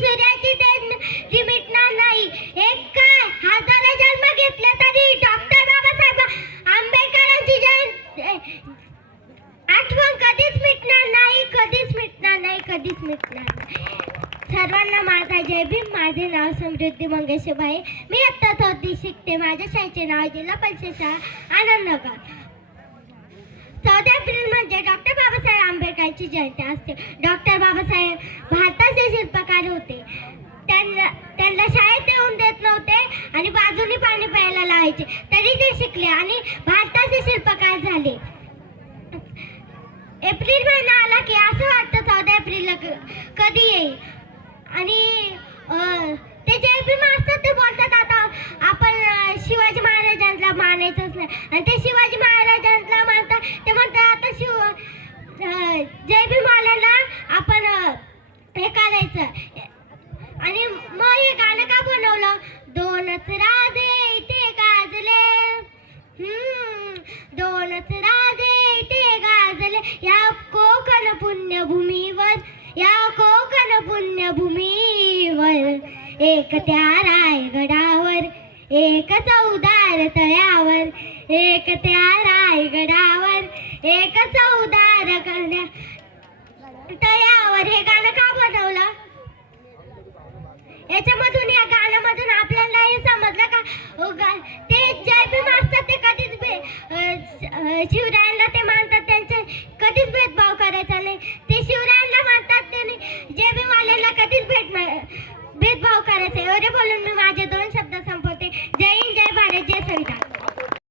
सूर्याची तेज जी मिटणार नाही. एक काय हजारो जन्म घेतले तरी डॉक्टर बाबासाहेब आंबेडकरांची आठवण कधीच मिटणार नाही, कधीच मिटणार नाही, कधीच मिटणार नाही. सर्वांना माझा जय भीम. माझे नाव समृद्धी मंगेशबाई. मी इयत्ता 4थी शिकते. माझ्या शाळेचे नाव जिल्हा परिषद शाळा आनंदनगर. 14 एप्रिल म्हणजे डॉक्टर बाबासाहेब आंबेडकरांची जयंती असते. डॉक्टर बाबासाहेब भारताचे शिल्पकार होते. त्यांना शाळेत येऊन देत नव्हते आणि बाजूने पाणी प्यायला लावायचे, तरी ते शिकले आणि भारताचे शिल्पकार झाले. एप्रिल महिना आला की असं वाटतं 14 एप्रिलला कधी येईल. आणि ते जे भीम असतात ते बोलतात आता आपण शिवाजी महाराजांना मानायचंच नाही, आणि ते शिवाजी महाराजांना मानतात. ते म्हणतात आता जय भीमवाल्याला आपण हे करायचं. आणि मग हे गाणं का बनवलं? दोनच राजे इथे गाजले, दोनच राजे इथे गाजले या कोकण पुण्यभूमीवर, या कोकण पुण्यभूमीवर. एक त्या रायगडावर, एक चौदार तळ्यावर, एक त्या रायगडावर, एक चौदार तळ्यावर. हे गाणं का बनवलं? याच्यामधून, या गाण्यामधून आपल्याला हे समजलं का ते जय भीम असतात ते कधीच शिवरायांना